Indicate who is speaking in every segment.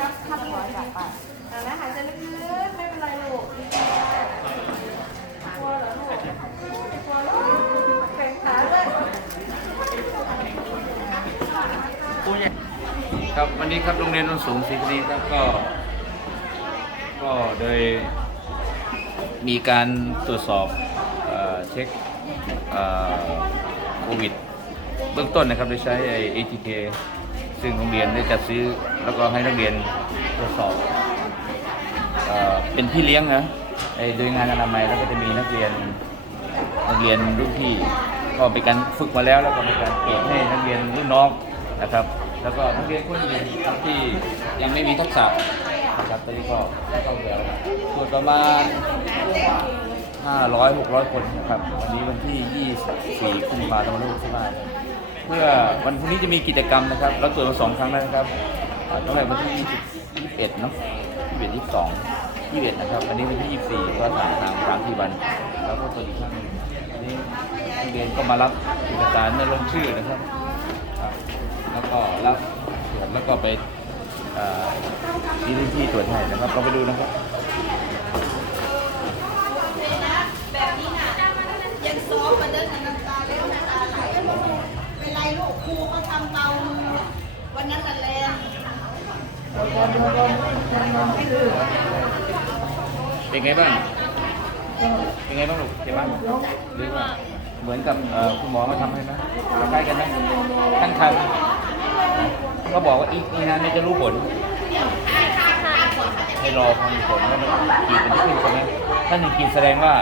Speaker 1: ครับทำหัวจับไปอ่านะหายใจลึกๆไม่เป็นไรลูกกลัวเหรอลูกกลัวลูกแข่งขาด้วย
Speaker 2: ครับวันนี้ครับโรงเรียนนนสูงศรีคิรีครับก็ ก็โดยมีการตรวจสอบเอเช็คโควิด เบื้องต้นนะครับโดยใช้ไอ้ ATK ซึ่งโรงเรียนได้จัดซื้อแล้วก็ให้นักเรียนตรวจสอบเอ่อเป็นพี่เลี้ยงนะไอ้โดยงานอนามัยแล้วก็จะมีนักเรียนนักเรียนรุ่นพี่ก็เป็นการฝึกมาแล้วแล้วก็เป็นการเกรดให้นักเรียนรุ่นน้องนะครับ แล้วก็นักเรียนคนอื่นที่ยังไม่มีทักษะนะครับตอนนี้ก็เข้าเรียนตรวจประมาณ500 600 คนนะครับ วันนี้วันที่ 24กุมภาพันธ์ลูกใช่ไหม เพื่อวันพรุ่งนี้จะมีกิจกรรมนะครับ เราตรวจมาสองครั้งแล้วนะครับตั้งแต่วันที่21เนาะ21 22 21นะครับวันนี้วันที่24ก็ทางทางสามสี่วัน แล้วก็ตรวจอีกครั้งนึงวันนี้นักเรียนก็มารับเอกสารมาลงชื่อนะครับ แล้วก็รับตรวจแล้วก็ไปที่รุ่นพี่ตรวจให้นะครับเราไปดูนะครับ
Speaker 3: แบบนี้น่ะยังซ้อมมาเดินน้ำตาแล้วน้ำตาไหลเป็นไรลูกครูเขาทำเบามือวันนั้นน่ะแรง
Speaker 2: เป็นไงบ้าง เป็นไงบ้างลูกเจ็บบ้างหรือว่าเหมือนกับคุณหมอมาทำให้ไหมคล้กันไหมขั้นคันเขาบอกว่าอีกอีกนานเนี่ยจะรู้ผลให้รอฟังผลว่ามันกี่เป็นที่ขึ้นใช่ไหมถ้าหนึ่งขีดแสดงว่า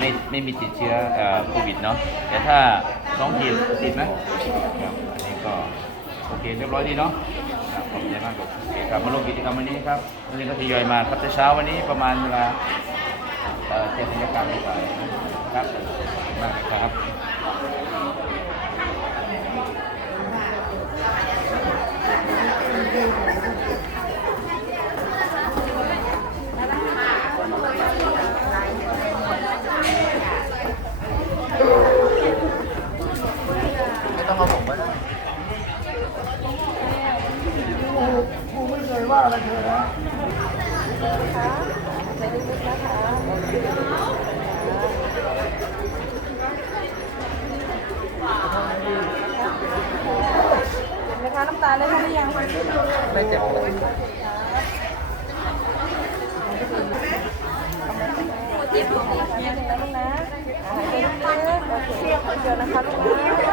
Speaker 2: ไม่ไม่มีติดเชื้อโควิดเนาะแต่ถ้า สองขีดติดไหมครับอันนี้ก็โอเคเรียบร้อยดีเนาะครับขอบใจมากครับโอเคครับมาลงกิจกรรมวันนี้ครับวันนี้ก็ทยอยมาครับแต่เช้าวันนี้ประมาณเวลาเอ่อเจ็ดนาฬิกาไปครับขอบมากครับ ไม่ต้องเอาผมก็ได้
Speaker 1: เห็นไหมคะน้ำตาเล็ดหรือยัง
Speaker 2: ไม่เจ็บเลย
Speaker 1: เจ็บอยู่นะลูกนะหายใจลึกๆโอเคเดียวนะคะลูกนะ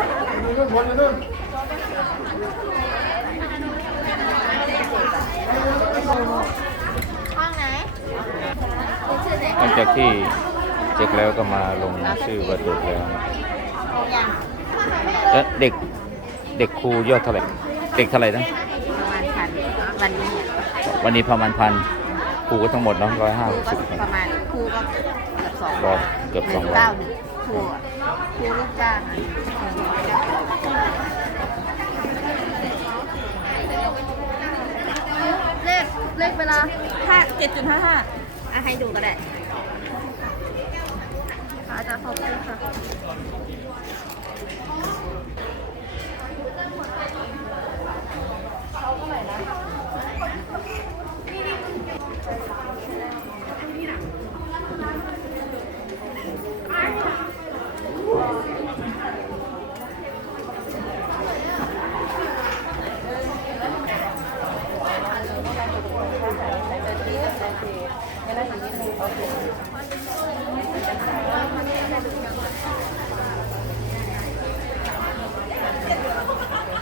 Speaker 3: ห้องไหน
Speaker 2: หลังจากที่เช็คแล้วก็มาลงชื่อว่าตรวจแล้วนะ
Speaker 3: ยัง
Speaker 2: แล้วเด็กเด็กครูยอดเท่าไหร่เด็กเท่าไหร่นะ
Speaker 3: ประมาณพันวันนี้
Speaker 2: วันนี้ประมาณพันครูก็ทั้งหมดเนาะร้อยห้า
Speaker 3: ครูก็
Speaker 2: สิบ
Speaker 3: ประมาณครูก็เกือบสอง
Speaker 2: บอกเกือบ
Speaker 3: ห
Speaker 2: สอ
Speaker 3: นึ่
Speaker 2: ง
Speaker 3: ง
Speaker 2: ร้อ
Speaker 3: เก้ายหนึ่งครูอะครูลูกจ้างอะเลขเลขเวลา
Speaker 1: ห้าเจ็ดจุดห้าห้า
Speaker 3: อะให้ดูก็ได้อา จารย์ขอบคุณค่ะ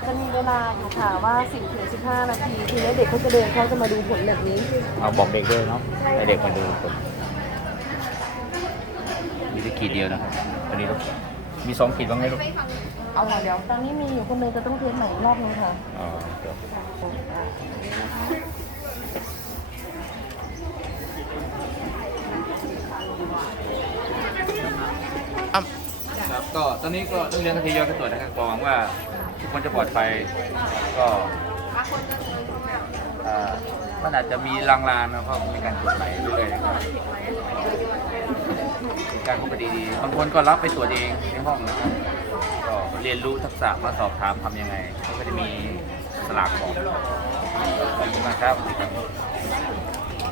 Speaker 1: จะมี เวลาอยู่ค่ะว่า10ถึง15 นาทีทีนี้เด็กเขาจะเดินเขาจะมาดูผลแบบนี้
Speaker 2: เอาบอกเด็กด้วยเนาะให้เด็กมาดูผลมีแค่ขีดเดียวนะครับวันนี้ลูกมีสองขีดบ้างไหมลูก
Speaker 1: เอาล่ะเดี๋ยวตอนนี้มีอยู่คนหนึงจะต้องเทสใหม่อีกรอบนึงค่ะ
Speaker 2: อ๋อครับครับก็ตอนนี้ก็ต้องเรียนทยอยกันตรวจนะครับก็หวังว่า ทุกคนจะปลอดภัยก็อ่อมันอาจจะมีลางๆนะเพราะมีการตรวจไหลเรื่อยๆครับการปกติดีๆบางคนก็รับไปตรวจเองในห้องนะครับเรียนรู้ทักษะมาสอบถามทำยังไงก็จะมีสลากบอกขอบคุณมากครับ